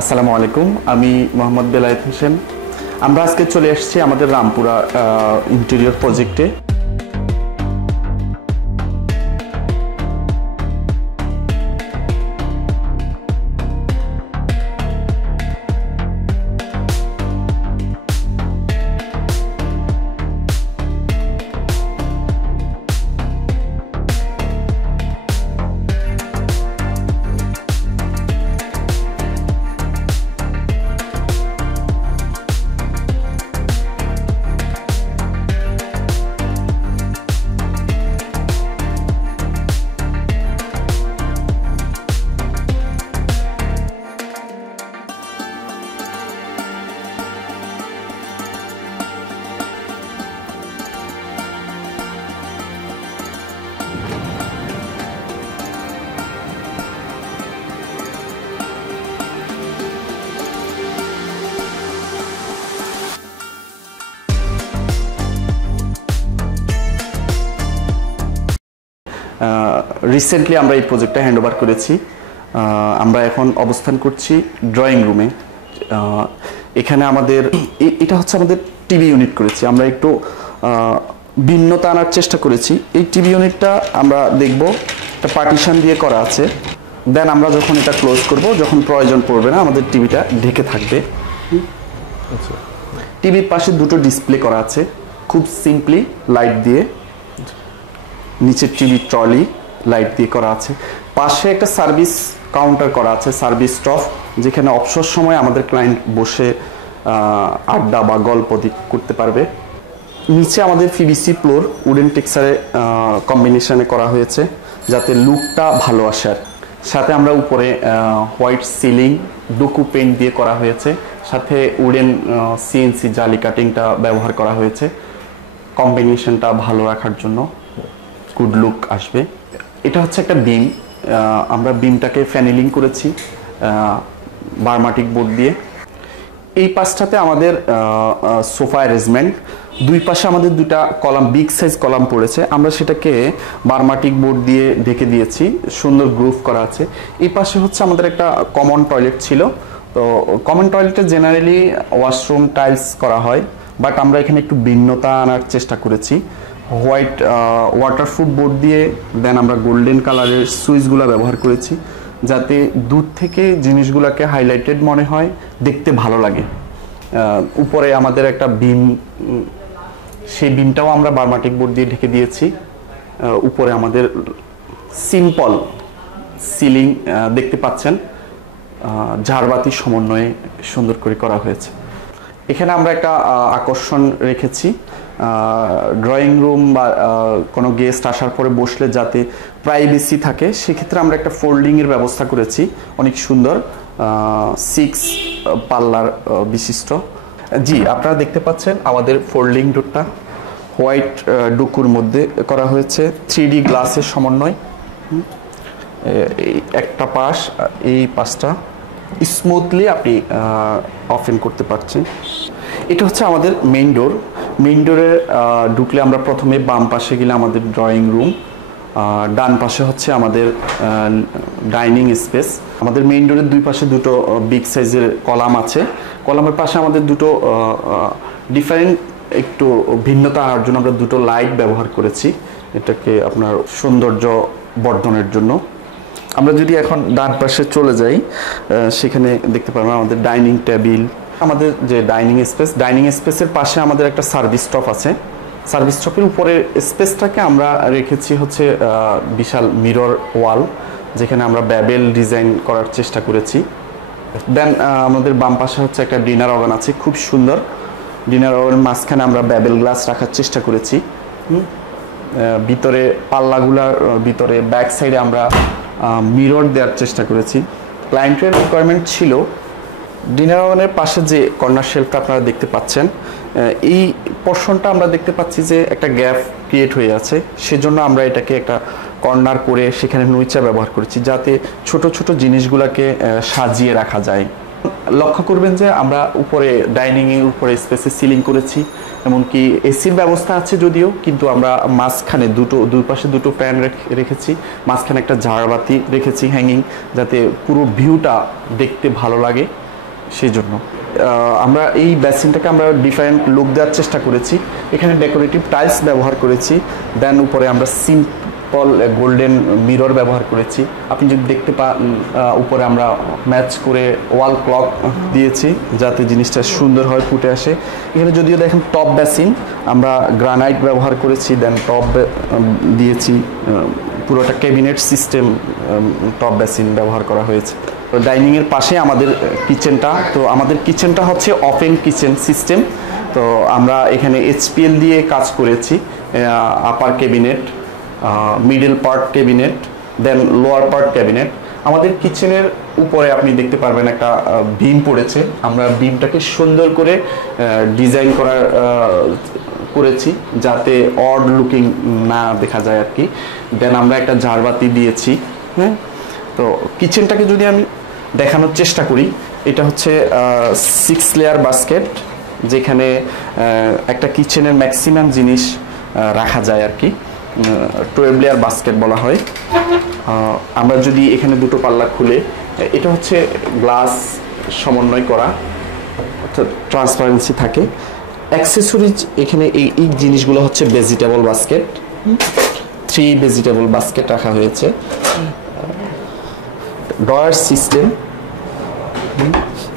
আসসালামু আলাইকুম, আমি মোহাম্মদ বেলায়েত হোসেন। আমরা আজকে চলে এসেছি আমাদের রামপুরা ইন্টেরিয়র প্রজেক্টে। রিসেন্টলি আমরা এই প্রজেক্টটা হ্যান্ড ওভার করেছি। আমরা এখন অবস্থান করছি ড্রয়িং রুমে। এখানে আমাদের এটা হচ্ছে আমাদের টিভি ইউনিট করেছি। আমরা একটু ভিন্নতা আনার চেষ্টা করেছি। এই টিভি ইউনিটটা আমরা দেখব একটা পার্টিশন দিয়ে করা আছে। দেন আমরা যখন এটা ক্লোজ করব, যখন প্রয়োজন পড়বে না, আমাদের টিভিটা ঢেকে থাকবে। টিভির পাশে দুটো ডিসপ্লে করা আছে খুব সিম্পলি লাইট দিয়ে। নিচের টিভি ট্রলি লাইট দিয়ে করা আছে। পাশে একটা সার্ভিস কাউন্টার করা আছে, সার্ভিস স্টপ, যেখানে অবসর সময় আমাদের ক্লায়েন্ট বসে আড্ডা বা গল্প করতে পারবে। নিচে আমাদের পিভিসি ফ্লোর উডেন টেক্সচারে কম্বিনেশনে করা হয়েছে যাতে লুকটা ভালো আসে। সাথে আমরা উপরে হোয়াইট সিলিং ডুকু পেইন্ট দিয়ে করা হয়েছে, সাথে উডেন সিএনসি জালি কাটিংটা ব্যবহার করা হয়েছে কম্বিনেশনটা ভালো রাখার জন্য, গুড লুক আসবে। এটা হচ্ছে একটা বিম। আমরা বিমটাকে ফ্যানেলিং করেছি বারমাটিক বোর্ড দিয়ে। এই পাশটাতে আমাদের সোফা অ্যারেঞ্জমেন্ট, দুই পাশে আমাদের দুটা কলাম, বিগ সাইজ কলাম পড়েছে, আমরা সেটাকে বারমাটিক বোর্ড দিয়ে ঢেকে দিয়েছি, সুন্দর গ্রুভ করা আছে। এই পাশে হচ্ছে আমাদের একটা কমন টয়লেট ছিল। তো কমন টয়লেটে জেনারেলি ওয়াশরুম টাইলস করা হয়, বাট আমরা এখানে একটু ভিন্নতা আনার চেষ্টা করেছি। হোয়াইট ওয়াটারপ্রুফ বোর্ড দিয়ে দেন আমরা গোল্ডেন কালারের সুইচগুলো ব্যবহার করেছি যাতে দূর থেকে জিনিসগুলোকে হাইলাইটেড মনে হয়, দেখতে ভালো লাগে। উপরে আমাদের একটা বিম, সেই বিমটাও আমরা বারমাটিক বোর্ড দিয়ে ঢেকে দিয়েছি। উপরে আমাদের সিম্পল সিলিং দেখতে পাচ্ছেন, ঝাড়বাতি সমন্বয়ে সুন্দর করে করা হয়েছে। এখানে আমরা একটা আকর্ষণ রেখেছি, ড্রয়িং রুম বা কোনো গেস্ট আসার পরে বসলে যাতে প্রাইভেসি থাকে, সেক্ষেত্রে আমরা একটা ফোল্ডিংয়ের ব্যবস্থা করেছি, অনেক সুন্দর 6 পাল্লার বিশিষ্ট। জি, আপনারা দেখতে পাচ্ছেন আমাদের ফোল্ডিং ডোরটা হোয়াইট ডুকুর মধ্যে করা হয়েছে, 3D গ্লাসের সমন্বয়। একটা পাশ, এই পাশটা স্মুথলি আপনি ওপেন করতে পারছেন। এটা হচ্ছে আমাদের মেইন ডোর। মেইন ডোরে ঢুকলে আমরা প্রথমে বাম পাশে গেলে আমাদের ড্রয়িং রুম, ডান পাশে হচ্ছে আমাদের ডাইনিং স্পেস। আমাদের মেইন ডোরের দুই পাশে দুটো বিগ সাইজের কলাম আছে। কলামের পাশে আমাদের দুটো ডিফারেন্ট একটু ভিন্নতা আনার জন্য আমরা দুটো লাইট ব্যবহার করেছি, এটাকে আপনার সৌন্দর্য বর্ধনের জন্য। আমরা যদি এখন ডান পাশে চলে যাই, সেখানে দেখতে পারবেন আমাদের ডাইনিং টেবিল। আমাদের যে ডাইনিং স্পেসের পাশে আমাদের একটা সার্ভিস স্টপ আছে। সার্ভিস স্টপের উপরের স্পেসটাকে আমরা রেখেছি হচ্ছে বিশাল মিরর ওয়াল, যেখানে আমরা ব্যাবেল ডিজাইন করার চেষ্টা করেছি। দেন আমাদের বাম পাশে হচ্ছে একটা ডিনার ওভেন আছে, খুব সুন্দর। ডিনার ওভেনের মাঝখানে আমরা ব্যাবেল গ্লাস রাখার চেষ্টা করেছি। ভিতরে পাল্লাগুলার ভিতরে ব্যাক সাইডে আমরা মিরর দেওয়ার চেষ্টা করেছি। ক্লায়েন্টের রিকোয়ারমেন্ট ছিল ডিনার ওভেনের পাশে যে কর্নার শেলফটা আপনারা দেখতে পাচ্ছেন, এই পোর্শনটা আমরা দেখতে পাচ্ছি যে একটা গ্যাপ ক্রিয়েট হয়ে আছে, সেজন্য আমরা এটাকে একটা কর্নার করে সেখানে নইচা ব্যবহার করেছি যাতে ছোট ছোট জিনিসগুলোকে সাজিয়ে রাখা যায়। লক্ষ্য করবেন যে আমরা উপরে ডাইনিংয়ের উপরে স্পেসে সিলিং করেছি, এমনকি এসির ব্যবস্থা আছে যদিও, কিন্তু আমরা মাঝখানে দুই পাশে দুটো ফ্যান রেখেছি, মাঝখানে একটা ঝাড়বাতি রেখেছি হ্যাঙ্গিং, যাতে পুরো ভিউটা দেখতে ভালো লাগে। সেই জন্য আমরা এই বেসিনটাকে আমরা ডিফারেন্ট লুক দেওয়ার চেষ্টা করেছি। এখানে ডেকোরেটিভ টাইলস ব্যবহার করেছি, দেন উপরে আমরা সিম্পল গোল্ডেন মিরর ব্যবহার করেছি। আপনি যদি দেখতে পান উপরে আমরা ম্যাচ করে ওয়াল ক্লক দিয়েছি যাতে জিনিসটা সুন্দর হয় ফুটে আসে। এখানে যদিও দেখেন টপ বেসিন আমরা গ্রানাইট ব্যবহার করেছি, দেন টপ দিয়েছি, পুরোটা ক্যাবিনেট সিস্টেম টপ বেসিন ব্যবহার করা হয়েছে। তো ডাইনিংয়ের পাশে আমাদের কিচেনটা, তো আমাদের কিচেনটা হচ্ছে ওপেন কিচেন সিস্টেম। তো আমরা এখানে এইচপিএল দিয়ে কাজ করেছি, আপার ক্যাবিনেট, মিডল পার্ট ক্যাবিনেট, দেন লোয়ার পার্ট ক্যাবিনেট। আমাদের কিচেনের উপরে আপনি দেখতে পারবেন একটা বিম পড়েছে, আমরা বিমটাকে সুন্দর করে ডিজাইন করেছি যাতে অড লুকিং না দেখা যায় আর কি। দেন আমরা একটা ঝাড়বাতি দিয়েছি। হ্যাঁ, তো কিচেনটাকে যদি আমি দেখানোর চেষ্টা করি, এটা হচ্ছে 6 লেয়ার বাস্কেট, যেখানে একটা কিচেনের ম্যাক্সিমাম জিনিস রাখা যায় আর কি। 12 লেয়ার বাস্কেট বলা হয়। আমরা যদি এখানে দুটো পাল্লা খুলে, এটা হচ্ছে গ্লাস সমন্বয় করা, অর্থাৎ ট্রান্সপারেন্সি থাকে। অ্যাক্সেসরিজ এখানে এই জিনিসগুলো হচ্ছে ভেজিটেবল বাস্কেট, 3 ভেজিটেবল বাস্কেট রাখা হয়েছে। ড্রয়ার সিস্টেম,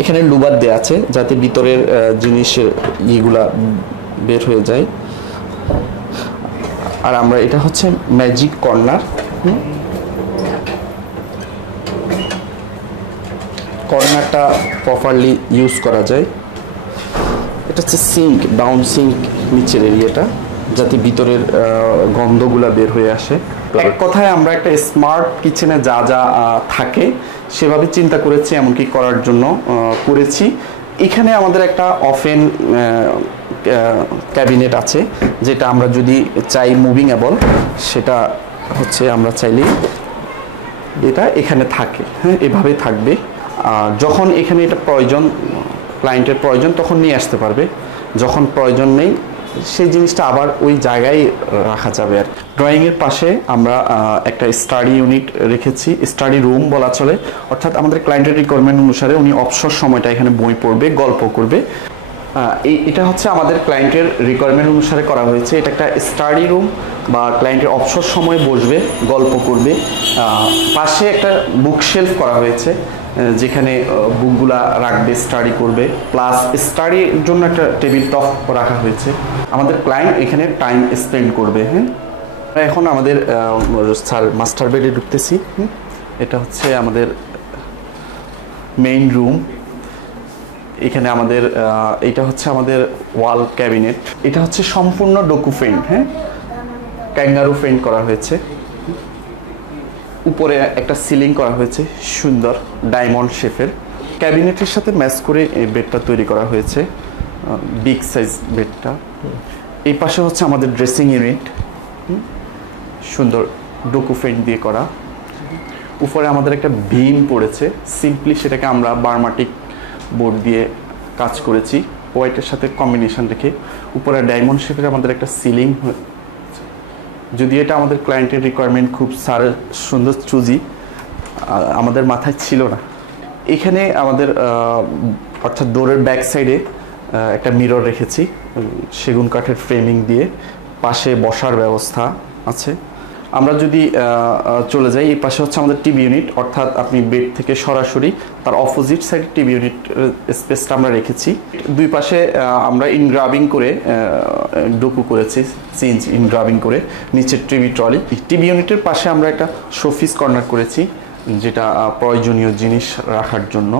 এখানে লুবার দেওয়া আছে যাতে ভিতরের জিনিস ইগুলা বের হয়ে যায়। আর আমরা এটা হচ্ছে ম্যাজিক কর্নার, কর্নারটা প্রপারলি ইউজ করা যায়। এটা হচ্ছে সিঙ্ক, ডাউন সিঙ্ক, নিচের এরিয়াটা যাতে ভিতরের গন্ধগুলা বের হয়ে আসে। এক কথায় আমরা একটা স্মার্ট কিচেনে যা যা থাকে সেভাবে চিন্তা করেছি, এমনকি করার জন্য করেছি। এখানে আমাদের একটা ওপেন ক্যাবিনেট আছে, যেটা আমরা যদি চাই মুভিংয়েবল, সেটা হচ্ছে আমরা চাইলেই এটা এখানে থাকে। হ্যাঁ, এভাবে থাকবে। যখন এখানে এটা প্রয়োজন, ক্লায়েন্টের প্রয়োজন, তখন নিয়ে আসতে পারবে। যখন প্রয়োজন নেই, সেই জিনিসটা আবার ওই জায়গায় রাখা যাবে আর। ড্রয়িংয়ের পাশে আমরা একটা স্টাডি ইউনিট রেখেছি, স্টাডি রুম বলা চলে। অর্থাৎ আমাদের ক্লায়েন্টের রিকোয়ারমেন্ট অনুসারে উনি অবসর সময়টা এখানে বই পড়বে, গল্প করবে। এটা হচ্ছে আমাদের ক্লায়েন্টের রিকোয়ারমেন্ট অনুসারে করা হয়েছে। এটা একটা স্টাডি রুম বা ক্লায়েন্টের অবসর সময় বসবে, গল্প করবে। পাশে একটা বুকশেলফ করা হয়েছে যেখানে বুকগুলা রাখবে, স্টাডি করবে, প্লাস স্টাডির জন্য একটা টেবিল টপ রাখা হয়েছে। আমাদের ক্লায়েন্ট এখানে টাইম স্পেন্ড করবে। হ্যাঁ, এখন আমাদের স্যার মাস্টার বেডে ঢুকতেছি। এটা হচ্ছে আমাদের মেইন রুম। এখানে আমাদের এটা হচ্ছে আমাদের ওয়াল ক্যাবিনেট। এটা হচ্ছে সম্পূর্ণ ডোকু পেইন্ট, হ্যাঁ, ক্যাঙ্গারু পেইন্ট করা হয়েছে। উপরে একটা সিলিং করা হয়েছে সুন্দর ডায়মন্ড শেপের। ক্যাবিনেটের সাথে ম্যাচ করে এই বেডটা তৈরি করা হয়েছে, বিগ সাইজ বেডটা। এই পাশে হচ্ছে আমাদের ড্রেসিং ইউনিট, সুন্দর ডোকু পেইন্ট দিয়ে করা। উপরে আমাদের একটা বিম পড়েছে, সিম্পলি সেটাকে আমরা বার্মাটিক বোর্ড দিয়ে কাজ করেছি, হোয়াইটের সাথে কম্বিনেশন রেখে। উপরে ডায়মন্ড শেপের আমাদের একটা সিলিং, যদি এটা আমাদের ক্লায়েন্টের রিকোয়ারমেন্ট, খুব সুন্দর চুজি, আমাদের মাথায় ছিল না। এখানে আমাদের অর্থাৎ ডোরের ব্যাক সাইডে একটা মিরর রেখেছি সেগুন কাঠের ফ্রেমিং দিয়ে, পাশে বসার ব্যবস্থা আছে। আমরা যদি চলে যাই, এই পাশে হচ্ছে আমাদের টিভি ইউনিট, অর্থাৎ আপনি বেড থেকে সরাসরি তার অপোজিট সাইড টিভি ইউনিট স্পেসটা আমরা রেখেছি। দুই পাশে আমরা ইনগ্রাভিং করে ডোকু করেছি, চেঞ্জ ইনগ্রাভিং করে, নিচের টিভি ট্রলি। টিভি ইউনিটের পাশে আমরা একটা শোপিস কর্নার করেছি, যেটা প্রয়োজনীয় জিনিস রাখার জন্য।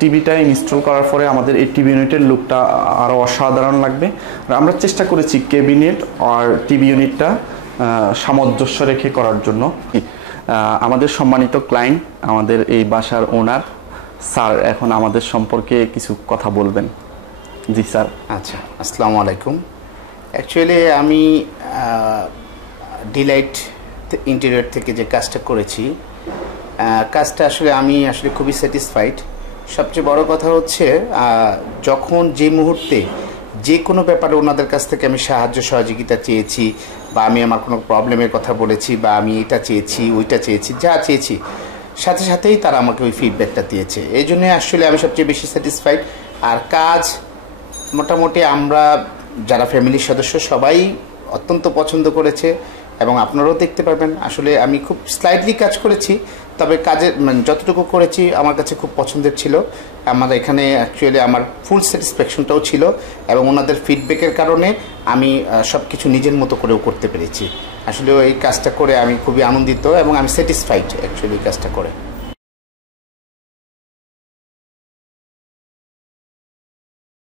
টিভিটা ইনস্টল করার পরে আমাদের এই টিভি ইউনিটের লুকটা আরও অসাধারণ লাগবে। আমরা চেষ্টা করেছি ক্যাবিনেট আর টিভি ইউনিটটা সামঞ্জস্য রেখে করার জন্য। আমাদের সম্মানিত ক্লায়েন্ট, আমাদের এই বাসার ওনার স্যার এখন আমাদের সম্পর্কে কিছু কথা বলবেন। জি স্যার। আচ্ছা, আসসালামু আলাইকুম। অ্যাকচুয়ালি আমি ডিলাইট ইন্টেরিয়র থেকে যে কাজটা করেছি, কাজটা আমি খুবই স্যাটিসফাইড। সবচেয়ে বড় কথা হচ্ছে, যখন যে মুহূর্তে যে কোনো ব্যাপারে ওনাদের কাছ থেকে আমি সাহায্য সহযোগিতা চেয়েছি, বা আমি আমার কোনো প্রবলেমের কথা বলেছি, বা আমি এটা চেয়েছি ওইটা চেয়েছি, যা চেয়েছি সাথে সাথেই তারা আমাকে ওই ফিডব্যাকটা দিয়েছে। এই জন্য আসলে আমি সবচেয়ে বেশি স্যাটিসফাইড। আর কাজ মোটামুটি আমরা যারা ফ্যামিলির সদস্য সবাই অত্যন্ত পছন্দ করেছে, এবং আপনারাও দেখতে পারবেন আসলে আমি খুব স্লাইডলি কাজ করেছি, তবে কাজের যতটুকু করেছি আমার কাছে খুব পছন্দের ছিল। আমার এখানে অ্যাকচুয়ালি আমার ফুল স্যাটিসফ্যাকশনটাও ছিল, এবং ওনাদের ফিডব্যাকের কারণে আমি সব কিছু নিজের মতো করেও করতে পেরেছি। আসলে এই কাজটা করে আমি খুবই আনন্দিত এবং আমি স্যাটিসফাইড অ্যাকচুয়ালি কাজটা করে।